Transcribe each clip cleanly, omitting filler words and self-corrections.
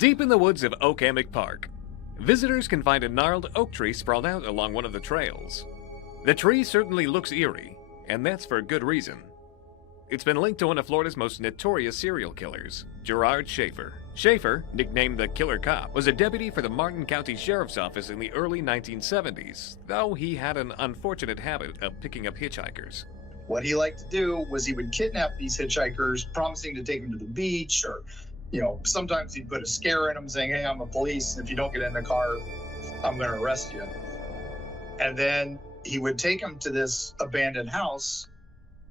Deep in the woods of Oak Hammock Park, visitors can find a gnarled oak tree sprawled out along one of the trails. The tree certainly looks eerie, and that's for good reason. It's been linked to one of Florida's most notorious serial killers, Gerard Schaefer. Schaefer, nicknamed the Killer Cop, was a deputy for the Martin County Sheriff's Office in the early 1970s, though he had an unfortunate habit of picking up hitchhikers. What he liked to do was he would kidnap these hitchhikers, promising to take them to the beach, or, sometimes he'd put a scare in them saying, hey, I'm a police, and if you don't get in the car, I'm going to arrest you. And then he would take them to this abandoned house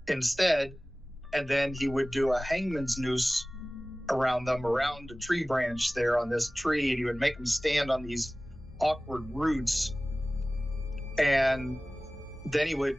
instead, and then he would do a hangman's noose around them, around a tree branch there on this tree, and he would make them stand on these awkward roots, and then he would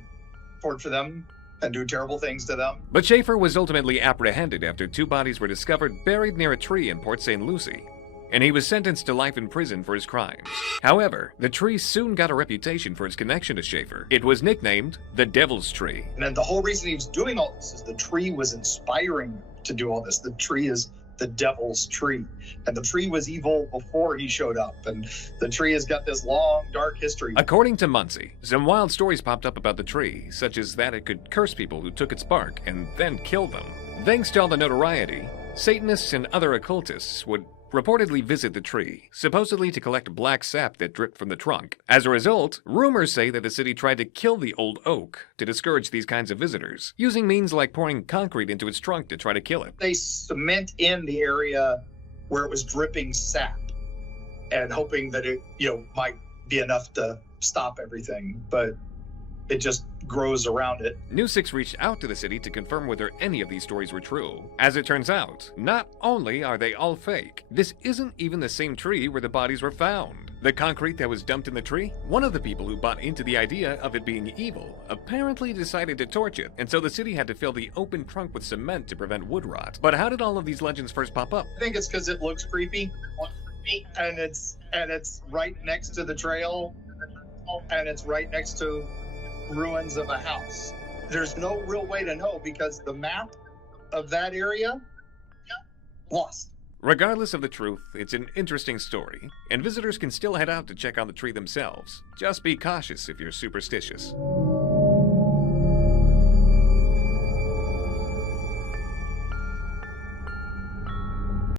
torture them and do terrible things to them. But Schaefer was ultimately apprehended after two bodies were discovered buried near a tree in Port St. Lucie, and he was sentenced to life in prison for his crimes. However, the tree soon got a reputation for its connection to Schaefer. It was nicknamed the Devil's Tree. And then the whole reason he was doing all this is the tree was inspiring him to do all this. The tree is the Devil's Tree. And the tree was evil before he showed up. And the tree has got this long, dark history. According to Muncie, some wild stories popped up about the tree, such as that it could curse people who took its bark and then kill them. Thanks to all the notoriety, Satanists and other occultists would reportedly visit the tree, supposedly to collect black sap that dripped from the trunk. As a result, rumors say that the city tried to kill the old oak to discourage these kinds of visitors, using means like pouring concrete into its trunk to try to kill it. They cement in the area where it was dripping sap and hoping that it, might be enough to stop everything, but it just grows around it. News 6 reached out to the city to confirm whether any of these stories were true. As it turns out, not only are they all fake, this isn't even the same tree where the bodies were found. The concrete that was dumped in the tree, one of the people who bought into the idea of it being evil apparently decided to torch it, and so the city had to fill the open trunk with cement to prevent wood rot. But how did all of these legends first pop up? I think it's because it looks creepy, and it's right next to the trail, and it's right next to ruins of a house. There's no real way to know because the map of that area, lost. Regardless of the truth, it's an interesting story, and visitors can still head out to check on the tree themselves. Just be cautious if you're superstitious.